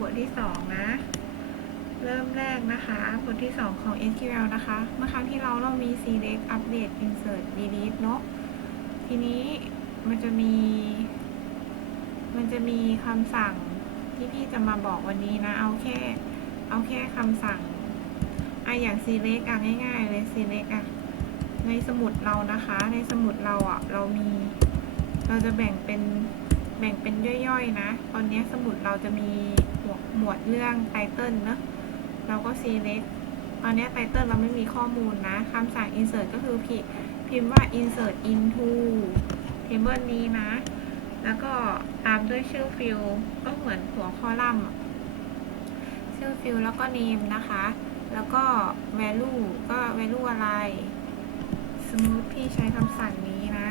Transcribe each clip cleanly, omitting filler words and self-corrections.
บทที่2นะเริ่มแรกนะคะบทที่2ของ SQL นะคะเมื่อครั้งที่เรามี select update insert delete เนาะทีนี้มันจะมีคำสั่งที่พี่จะมาบอกวันนี้นะเอาแค่คำสั่งอย่าง select ง่ายๆเลย select ในสมุดเรานะคะในสมุดเราเราจะแบ่งเป็นย่อยๆนะตอนนี้สมุดเราจะมีหมวดเรื่อง title เนอะเราก็ select ตอนนี้ title เราไม่มีข้อมูลนะคำสั่ง insert ก็คือพิมพ์ว่า insert into table นี้นะแล้วก็ตามด้วยชื่อฟิลด์ก็เหมือนหัวคอลัมน์ชื่อฟิลด์แล้วก็ name นะคะแล้วก็ value ก็ value อะไรสมมติพี่ใช้คำสั่งนี้นะ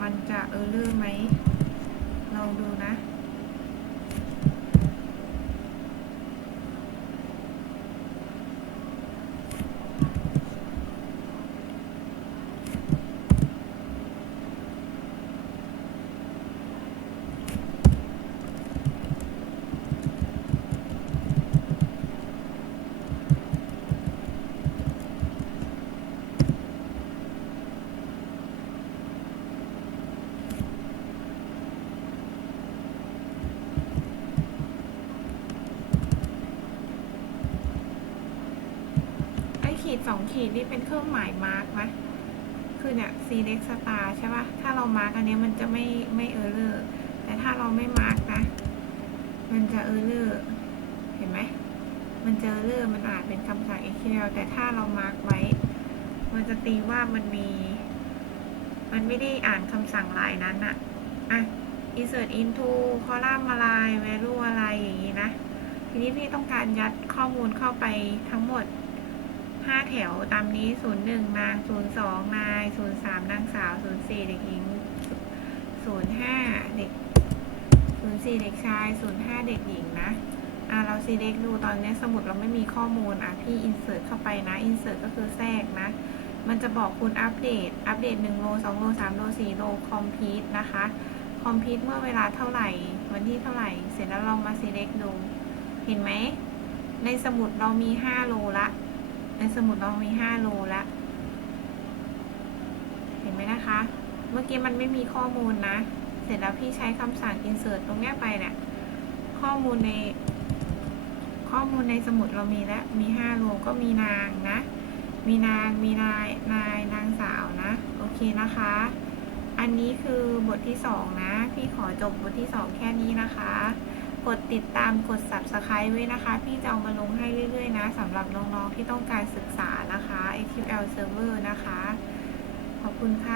มันจะ error ไหมลองดูนะขีด2ขีดนี่เป็นเครื่องหมายมาร์กไหมคือเนี่ย select star ใช่ปะถ้าเรามาร์กอันนี้มันจะไม่เออร์เลอร์แต่ถ้าเราไม่มาร์กนะมันจะเออร์เลอร์เห็นไหมมันจะเออร์เลอร์มันอาจเป็นคำสั่ง SQL แต่ถ้าเรามาร์กไว้มันจะตีว่ามันไม่ได้อ่านคำสั่งลายนั้นอะinsert into column อะไร value อะไรอย่างนี้นะทีนี้พี่ต้องการยัดข้อมูลเข้าไปทั้งหมด5แถวตามนี้01นาง02นาย03นางสาว04เด็กหญิง05เด็ก04เด็กชาย05เด็กหญิงนะเรา select ดูตอนนี้สมุดเราไม่มีข้อมูลพี่ insert เข้าไปนะ insert ก็คือแทรกนะมันจะบอกคุณอัปเดต1โล2โล3โล4โล complete นะคะ complete เมื่อเวลาเท่าไหร่วันที่เท่าไหร่เสร็จแล้วเรามา select ดูเห็นไหมในสมุดเรามี5โลละในสมุดเรามี5โลละเห็นไหมนะคะเมื่อกี้มันไม่มีข้อมูลนะเสร็จแล้วพี่ใช้คำสั่ง insert ตรงนี้ไปเนี่ยข้อมูลในสมุดเรามีแล้วมี5โลก็มีนางนะมีนางมีนายนางสาวนะโอเคนะคะอันนี้คือบทที่2นะพี่ขอจบบทที่2แค่นี้นะคะกดติดตามกด Subscribe ไว้นะคะพี่จะเอามาลงให้เรื่อยๆนะสำหรับน้องๆที่ต้องการศึกษานะคะ SQL Server นะคะขอบคุณค่ะ